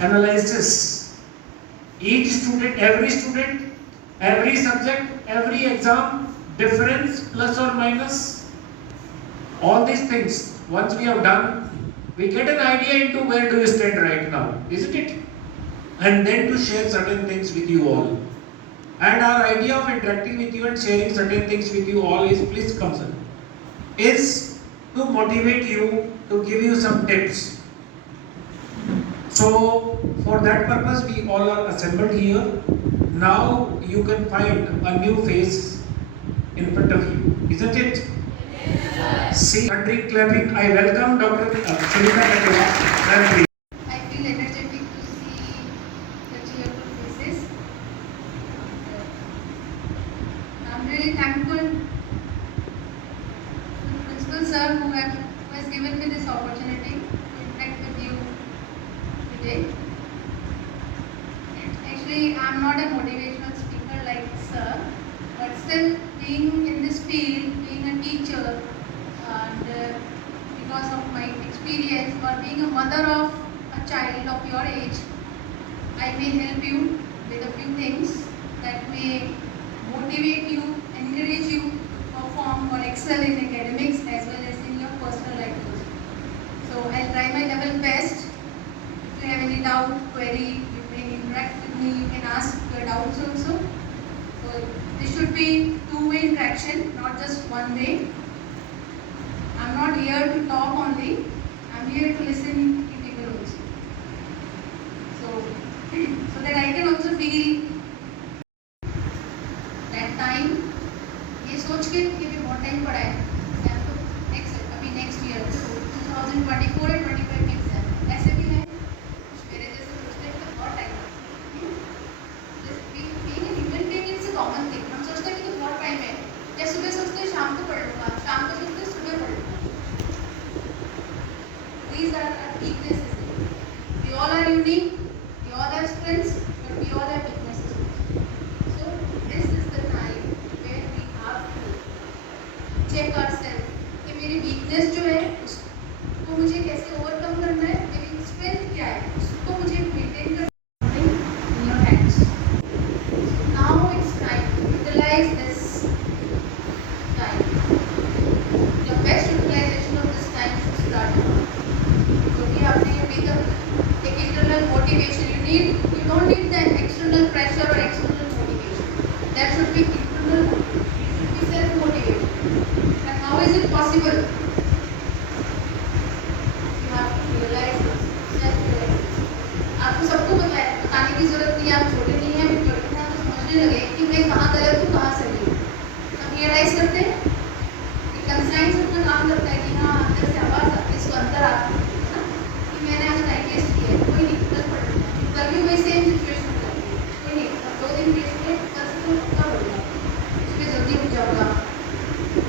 analysis. Each student, every subject, every exam, difference, plus or minus, all these things. Once we have done, we get an idea into where do you stand right now, isn't it? And then to share certain things with you all. And our idea of interacting with you and sharing certain things with you all is, please come sir, is to motivate you, to give you some tips. So for that purpose we all are assembled here. Now you can find a new face in front of you, isn't it? Yes. See, country clapping. I welcome Dr. Sunita Kateva. I feel energetic to see the cheerful faces. I'm really thankful to the principal sir who has given me this opportunity to interact with you today. Actually, I'm not a motivational speaker like sir, but still being in this field, being a teacher, and because of my experience or being a mother of a child of your age, I may help you with a few things that may motivate you, encourage you to perform or excel in academics as well as in your personal life also. So I'll try my level best. If you have any doubt, query, you may interact with me, you can ask your doubts also. So this should be two-way interaction, not just one way. I'm not here to talk only, I'm here to listen to people also. So that I can also feel that time. ये सोच के कि भी बहुत time पड़ा है next year 2024 और 25 में एग्जाम ऐसे भी है मेरे जैसे सोचते हैं तो बहुत टाइम है कॉमन थिंग हम सोचते हैं कि तो बहुत टाइम है या सुबह सोचते हैं शाम को पढ़ लूँगा शाम को सोचते हैं सुबह पढ़ लूँगा These are our weaknesses. We all are unique, we all have strengths, but we all have weaknesses. So this is the time where we have to check ourselves कि मेरी weakness जो है उसको मुझे कैसे overcome करना है, मेरी strength क्या है, उसको मुझे maintain करना है in your hands. So now it's time to utilize this time. The best utilization of this time should start now. Take internal motivation. You don't need the external pressure or external motivation. That should be internal motivation. You should be self-motivated. And how is it possible? You have to realize this. Self-realization. आपको सबको बताने की जरूरत नहीं है. आप छोटे नहीं हैं, अभी बड़े हैं तो समझने लगे कि मैं कहाँ गलत हूँ, कहाँ सही हूँ. हम रियलाइज करते हैं. कंसाइंस अपना काम करता है कि हाँ अंदर से आवाज़ आती है, इसको अंदर आता है. मैंने आज टाइम वेस्ट किया कोई नहीं कल पढ़ लूँगा कल भी वही सेम सिचुएशन हो जाती है कोई नहीं अब 2 दिन वेस्ट किए कल से तो पक्का पढ़ूंगा सुबह जल्दी उठ जाऊँगा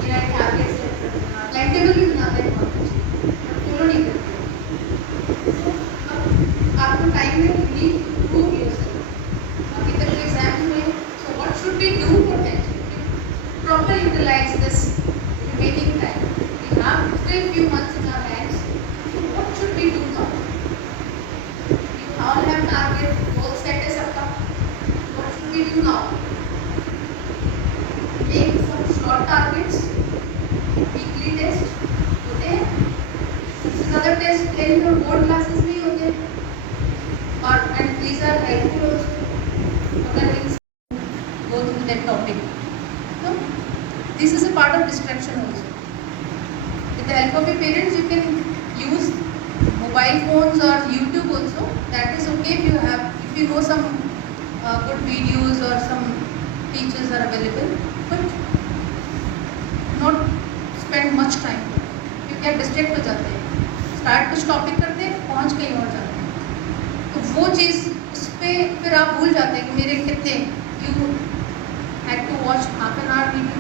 मेरा एक टारगेट सेट कर दूँगा टाइम टेबल भी बनाते हैं बहुत अच्छे बट फॉलो नहीं करते तो अब आपको टाइम में नीड टू प्रूव योरसेल्फ अभी तक एग्जाम हुए so what should we do for that proper utilise this remaining time we have still few months in our hands what should we do now? You all have target, goal set है सबका. What should we do now? Make some short targets, weekly test होते हैं. सबसे ज़्यादा test 10 और board classes में ही होते हैं. और and these are helpful also. अगर go through that topic. So this is a part of distraction also. With the help of your parents, you can use mobile phones or YouTube also. That is okay if you know some good videos or some teachers are available, but not spend much time. You get distract हो जाते हैं. Start कुछ topic करते हैं, पहुँच कहीं और जाते हैं. तो वो चीज़ उस पर फिर आप भूल जाते हैं कि मेरे कितने you had to watch half an hour video,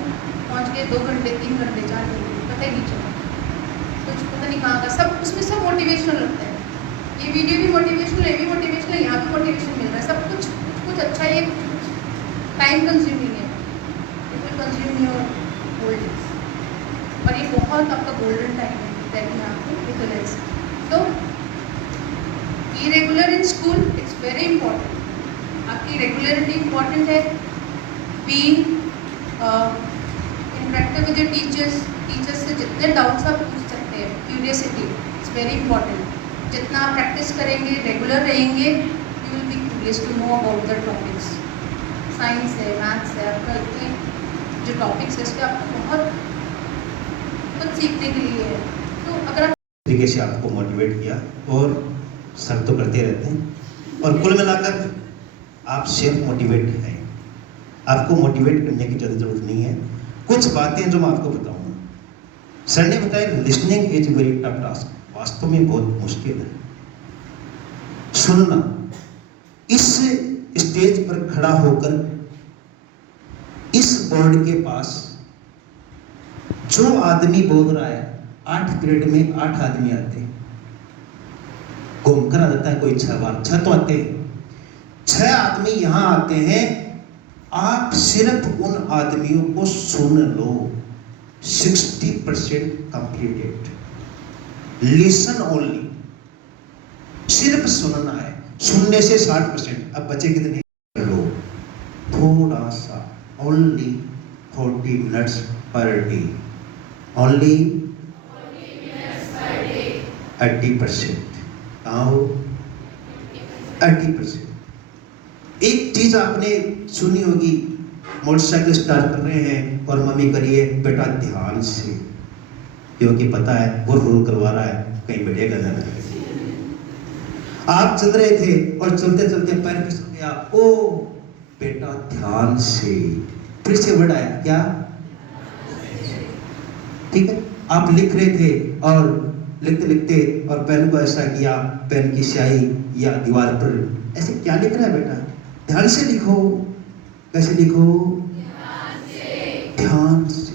पहुँच गए 2 घंटे 3 घंटे 4 घंटे पता ही नहीं चला. कुछ पता नहीं कहाँ का सब उसमें सब मोटिवेशनल लगता है. ये वीडियो भी मोटिवेशनल, ये भी मोटिवेशनल, यहाँ भी मोटिवेशन मिल रहा है. सब कुछ अच्छा है. टाइम कंज्यूमिंग है. It will consume your holdings और ये बहुत आपका गोल्डन टाइम है that you have to utilise. तो धीरे regular in school, it's very important. आपकी regularity important है. Being interactive with your teachers से जितने doubts आप पूछ सकते हैं. Curiosity, it's very important. जितना आप practice करेंगे, regular रहेंगे, you will be curious to know about the topics. Science है, maths है, आपका इतने जो topics है, इसमें आपको बहुत कुछ सीखने के लिए है. तो अगर तरीके से आपको मोटिवेट किया और सर तो करते रहते हैं और कुल मिलाकर आप सेल्फ मोटिवेट हैं. आपको मोटिवेट करने की जरूरत नहीं है. कुछ बातें जो मैं आपको बताऊंगा. सर ने बताया listening is very tough task. वास्तव में बहुत मुश्किल है सुनना. इस स्टेज पर खड़ा होकर इस बोर्ड के पास जो आदमी बोल रहा है 8 पीरियड में 8 आदमी आते हैं. घूमकर आ जाता है कोई 6 बार. 6 तो आते हैं. 6 आदमी यहां आते हैं. आप सिर्फ उन आदमियों को सुन लो. 60% कंप्लीटेड. Listen only. सिर्फ सुनना है. सुनने से 60%. अब बचे कितने लो. थोड़ा सा. Only 40 minutes per day. Only 80%. आओ 80%. एक चीज आपने सुनी होगी. मोटरसाइकिल स्टार्ट कर रहे हैं और मम्मी करिए बेटा ध्यान से, क्योंकि पता है वो रूल करवा रहा है कहीं बैठेगा जाना. आप चल रहे थे और चलते चलते पैर फिसल गया. ओ बेटा ध्यान से. फिर से वर्ड आया क्या. ठीक है. आप लिख रहे थे और लिखते लिखते और पेन को ऐसा किया, पेन की स्याही या दीवार पर ऐसे क्या लिख रहा है बेटा. ध्यान से लिखो. कैसे लिखो. ध्यान से.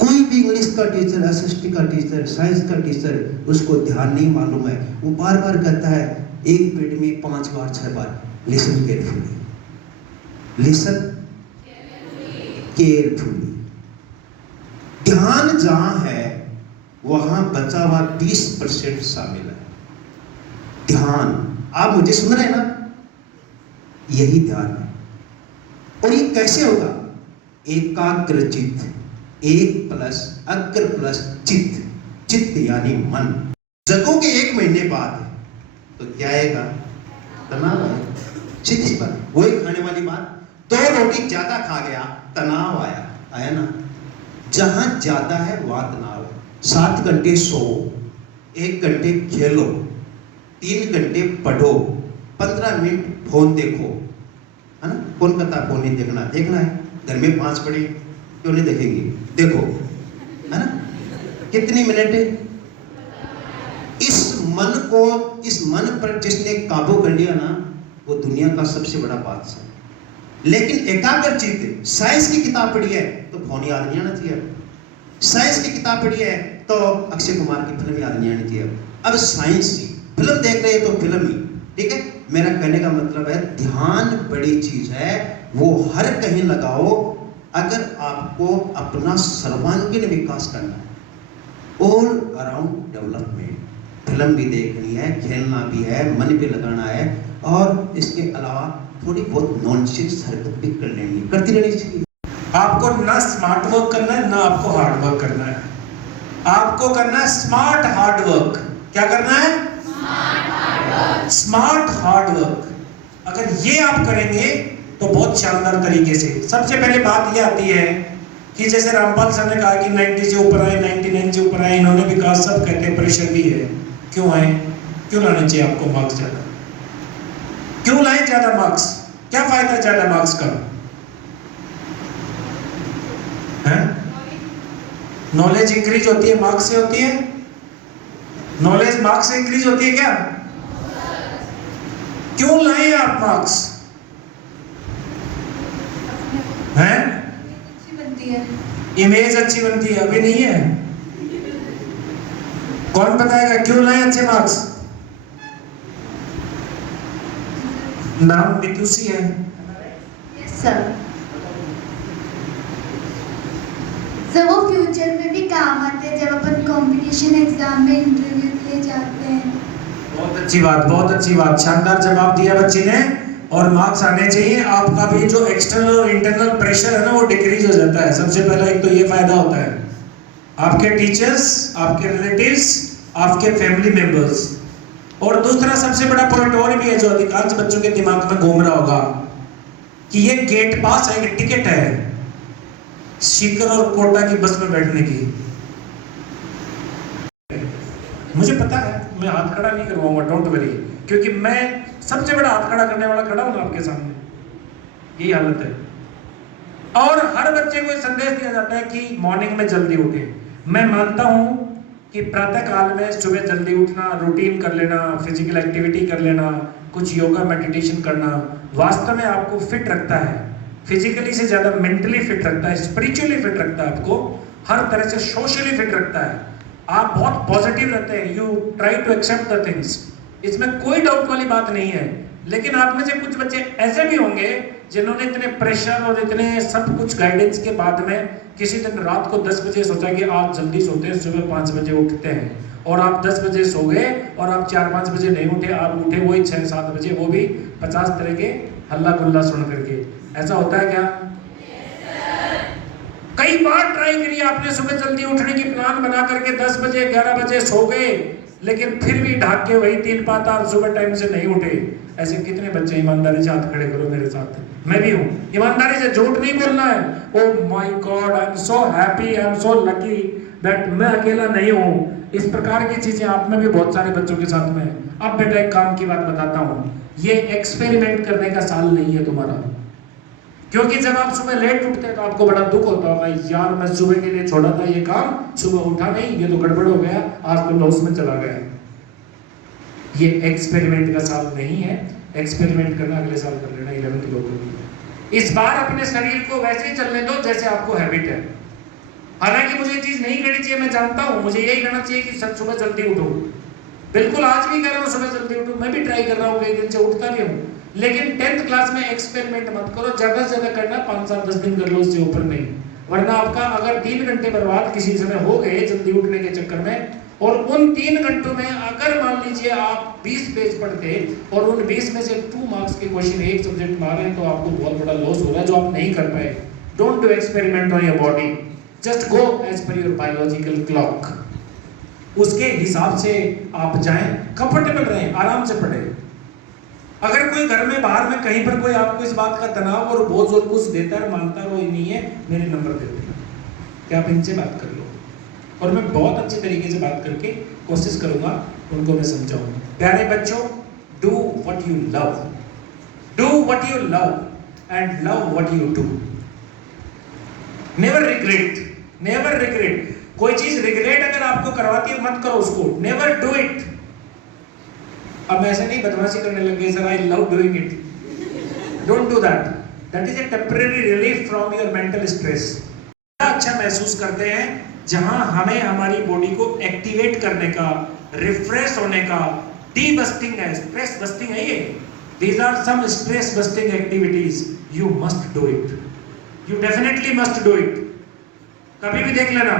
कोई भी इंग्लिश का टीचर, एसएसटी का टीचर, साइंस का टीचर, उसको ध्यान नहीं मालूम है. वो बार बार कहता है एक पीरियड में 5 बार 6 बार. Listen carefully. Listen carefully. ध्यान जहां है वहां बचा हुआ 20% शामिल है. ध्यान. आप मुझे सुन रहे हैं ना. यही ध्यान है. और ये कैसे होगा. एकाग्रचित. एक प्लस अग्र प्लस चित्त. चित्त यानी मन. जगोगे 1 महीने बाद तो क्या आएगा. तनाव आएगा. सीधी बात. वही खाने वाली बात. 2 रोटी ज्यादा खा गया तनाव आया. आया ना. जहां ज्यादा है वहां तनाव है. 7 घंटे सो, 1 घंटे खेलो, 3 घंटे पढ़ो, 15 मिनट फोन देखो. है ना. कौन कहता फोन नहीं देखना. देखना है. घर में 5 पड़े क्यों नहीं देखेंगे. देखो. है ना. कितनी मिनट है. इस मन पर जिसने काबू कर लिया ना वो दुनिया का सबसे बड़ा बादशाह. लेकिन एकाग्रचित. साइंस की किताब पढ़ी है तो फोन याद नहीं आना चाहिए. साइंस की किताब पढ़ी है तो अक्षय कुमार की फिल्म याद नहीं आनी चाहिए. अब साइंस की फिल्म देख रहे हैं तो फिल्म ही. ठीक है. मेरा कहने का मतलब है ध्यान बड़ी चीज है. वो हर कहीं लगाओ अगर आपको अपना सर्वांगीण विकास करना है. All around development. फिल्म भी देखनी है, खेलना भी है, मन भी लगाना है और इसके अलावा थोड़ी बहुत नॉनसेंस हरकत भी कर लेनी, करती रहनी चाहिए. आपको ना स्मार्ट वर्क करना है ना आपको हार्ड वर्क करना है. आपको करना है स्मार्ट हार्ड वर्क. क्या करना है. Smart hard work. अगर ये आप करेंगे तो बहुत शानदार तरीके से. सबसे पहले बात ये आती है कि जैसे रामपाल सर ने कहा कि 90 से ऊपर आए, 99 से ऊपर आए, इन्होंने भी कहा, सब कहते हैं प्रेशर भी है. क्यों आए. क्यों लाने चाहिए आपको मार्क्स ज्यादा. क्यों लाए ज्यादा मार्क्स. क्या फायदा ज्यादा मार्क्स का है. नॉलेज इंक्रीज होती है मार्क्स से होती है. नॉलेज मार्क्स से इंक्रीज होती है क्या. क्यों लाए आप मार्क्स हैं. अच्छी बनती है. इमेज अच्छी बनती है. अभी नहीं है. कौन बताएगा क्यों लाए अच्छे मार्क्स. नाम विदुषी है. Yes sir. जब वो फ्यूचर में भी काम आते हैं जब अपन कंपटीशन एग्जाम में इंटरव्यू के लिए जाते हैं. बहुत अच्छी बात, बहुत अच्छी बात, शानदार जवाब दिया बच्ची ने। और मार्क्स आने चाहिए। आपका भी जो एक्सटर्नल और इंटरनल प्रेशर है ना वो डिक्रीज हो जाता है। सबसे पहला एक तो ये फायदा होता है, आपके टीचर्स, आपके रिलेटिव्स, आपके फैमिली मेंबर्स। और दूसरा सबसे बड़ा पॉइंट और भी है जो अधिकांश बच्चों के दिमाग में घूम रहा होगा कि ये गेट पास है, एक टिकट है सीकर और कोटा की बस में बैठने की। मुझे पता है, मैं हाथ खड़ा नहीं करवाऊंगा, डोंट वरी, क्योंकि मैं सबसे बड़ा हाथ खड़ा करने वाला खड़ा हूं ना आपके सामने। यही हालत है। और हर बच्चे को संदेश दिया जाता है कि मॉर्निंग में जल्दी उठे। मैं मानता हूं कि प्रातः काल में सुबह जल्दी उठना, रूटीन कर लेना, फिजिकल एक्टिविटी कर लेना, कुछ योगा मेडिटेशन करना वास्तव में आपको फिट रखता है। फिजिकली से ज्यादा मेंटली फिट रखता है, स्पिरिचुअली फिट रखता है, आपको हर तरह से सोशली फिट रखता है। आप बहुत पॉजिटिव रहते हैं, you try to accept the things, इसमें कोई डाउट वाली बात नहीं है। लेकिन आप में से कुछ बच्चे ऐसे भी होंगे जिन्होंने इतने प्रेशर और इतने सब कुछ गाइडेंस के बाद में किसी दिन रात को 10 बजे सोचा कि आज जल्दी सोते हैं, सुबह 5 बजे उठते हैं, और आप 10 बजे सो गए और आप 4-5 बजे नहीं उठे, आप उठे वही 6-7 बजे, वो भी 50 तरह के हल्ला गुल्ला सुन करके। ऐसा होता है क्या? कई बार ट्राई करिए आपने, सुबह जल्दी उठने की प्लान बना करके 10 बजे 11 बजे सो गए, लेकिन फिर भी ढाक के वही 3 पाता और सुबह टाइम से नहीं उठे। ऐसे कितने बच्चे? ईमानदारी से हाथ खड़े करो मेरे साथ। मैं भी हूं, ईमानदारी से, झूठ नहीं बोलना है। Oh my God, I am so happy, I am so lucky that मैं अकेला नहीं हूं। इस प्रकार की चीजें आप में भी बहुत सारे बच्चों के साथ में। अब बेटा एक काम की बात बताता हूं, ये एक्सपेरिमेंट करने का साल नहीं है तुम्हारा, क्योंकि जब आप सुबह लेट उठते हैं तो आपको बड़ा दुख होता होगा, यार मैं सुबह के लिए छोड़ा था ये काम, सुबह उठा नहीं, ये तो गड़बड़ हो गया, आज तो लॉस में चला गया। ये एक्सपेरिमेंट का साल नहीं है, एक्सपेरिमेंट करना अगले साल कर लेना 11th लोगों की। इस बार अपने शरीर को वैसे ही चलने दो जैसे आपको हैबिट है। हालांकि मुझे ये चीज नहीं करनी चाहिए, मैं जानता हूं, मुझे यही करना चाहिए कि सुबह जल्दी उठो। बिल्कुल आज भी कह रहा हूं सुबह जल्दी उठो, मैं भी ट्राई कर रहा हूं, कई दिन से उठता भी हूं। लेकिन 10th क्लास में एक्सपेरिमेंट मत करो, ज्यादा से ज्यादा करना 5-7-10 दिन कर लो, उससे ऊपर नहीं। वरना आपका अगर 3 घंटे बर्बाद किसी समय हो गए जल्दी उठने के चक्कर में, और उन 3 घंटों में अगर मान लीजिए आप 20 पेज पढ़ते और उन 20 में से 2 मार्क्स के क्वेश्चन एक सब्जेक्ट में आ रहे हैं, तो आपको बहुत बड़ा लॉस हो रहा है जो आप नहीं कर पाए। Don't do experiment on your body, just go as per your biological clock. उसके हिसाब से आप जाएं, कंफर्टेबल रहें, आराम से पढ़ें। अगर कोई घर में बाहर में कहीं पर कोई आपको इस बात का तनाव और बोझ और कुछ देता है, मानता है वो नहीं है, मेरे नंबर दे देना कि आप इनसे बात कर लो, और मैं बहुत अच्छे तरीके से बात करके कोशिश करूंगा उनको मैं समझाऊं। प्यारे बच्चों, do what you love, do what you love and love what you do. Never regret, never regret. कोई चीज रिग्रेट अगर आपको करवाती है मत करो उसको, नेवर डू इट। अब ऐसे नहीं बदमाशी करने लगे, sir I love doing it, don't do that, that is a temporary relief from your mental stress. अच्छा महसूस करते हैं जहां हमें हमारी बॉडी को एक्टिवेट करने का, रिफ्रेश होने का, डी बस्टिंग है, स्ट्रेस बस्टिंग है ये। These are some stress busting activities, you must do it, you definitely must do it. कभी भी देख लेना,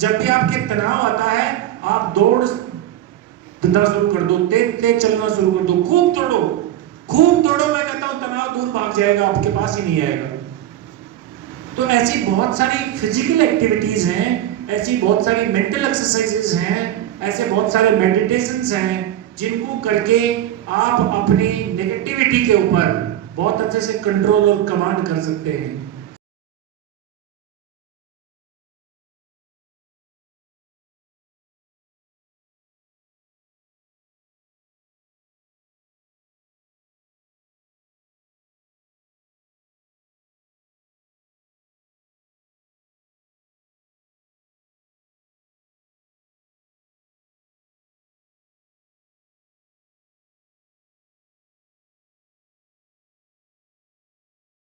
जब भी आपके तनाव आता है आप दौड़ धंधा शुरू कर दो, तेज चलना शुरू कर दो, खूब दौड़ो, खूब दौड़ो। मैं कहता हूं तनाव दूर भाग जाएगा, आपके पास ही नहीं आएगा। तो ऐसी बहुत सारी फिजिकल एक्टिविटीज हैं, ऐसी बहुत सारी मेंटल एक्सरसाइजेज हैं, ऐसे बहुत सारे मेडिटेशंस हैं जिनको करके आप अपनी नेगेटिविटी के ऊपर बहुत अच्छे से कंट्रोल और कमांड कर सकते हैं।